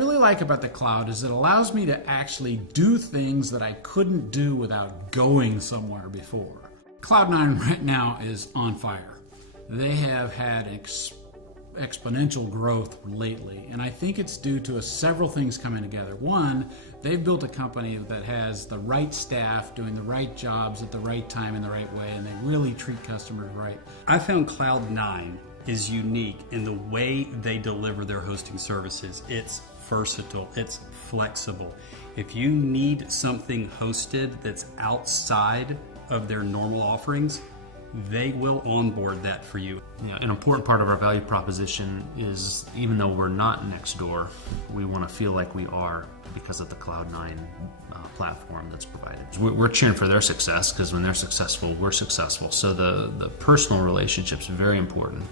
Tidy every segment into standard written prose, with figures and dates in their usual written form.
really like about the cloud is it allows me to actually do things that I couldn't do without going somewhere before. Cloud9 right now is on fire. They have had exponential growth lately, and I think it's due to several things coming together. One, they've built a company that has the right staff doing the right jobs at the right time in the right way, and they really treat customers right. I found Cloud9 is unique in the way they deliver their hosting services. It's versatile, it's flexible. If you need something hosted that's outside of their normal offerings, they will onboard that for you. Yeah, an important part of our value proposition is, even though we're not next door, we want to feel like we are because of the Cloud9 platform that's provided. We're cheering for their success because when they're successful, we're successful. So the personal relationship's very important.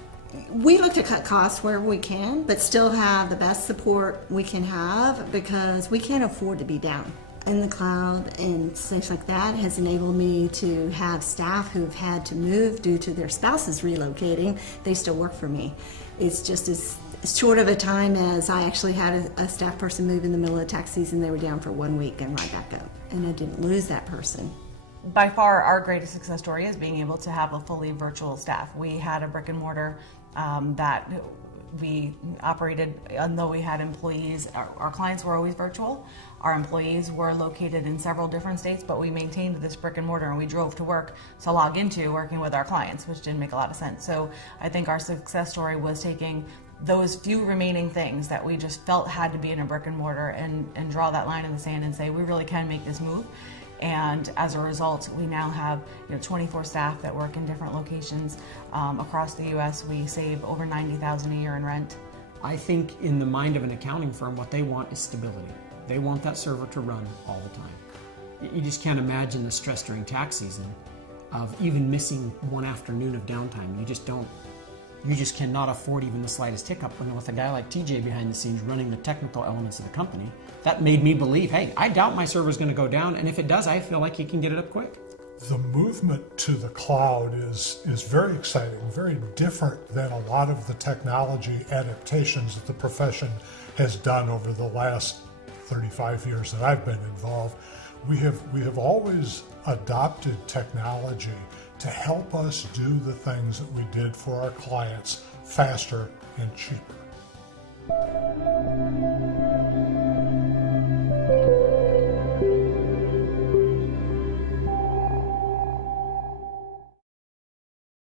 We look to cut costs wherever we can, but still have the best support we can have because we can't afford to be down. In the cloud and things like that has enabled me to have staff who've had to move due to their spouses relocating. They still work for me. It's just as short of a time as I actually had a staff person move in the middle of tax season. They were down for 1 week and right back up, and I didn't lose that person. By far, our greatest success story is being able to have a fully virtual staff. We had a brick and mortar that we operated, and though we had employees, our clients were always virtual. Our employees were located in several different states, but we maintained this brick and mortar and we drove to work to log into working with our clients, which didn't make a lot of sense. So I think our success story was taking those few remaining things that we just felt had to be in a brick and mortar and draw that line in the sand and say, we really can make this move. And as a result, we now have 24 staff that work in different locations across the U.S. We save over $90,000 a year in rent. I think in the mind of an accounting firm, what they want is stability. They want that server to run all the time. You just can't imagine the stress during tax season of even missing one afternoon of downtime. You just cannot afford even the slightest hiccup. And with a guy like TJ behind the scenes running the technical elements of the company, that made me believe, hey, I doubt my server's going to go down, and if it does, I feel like he can get it up quick. The movement to the cloud is very exciting, very different than a lot of the technology adaptations that the profession has done over the last 35 years that I've been involved. We have always adopted technology to help us do the things that we did for our clients faster and cheaper.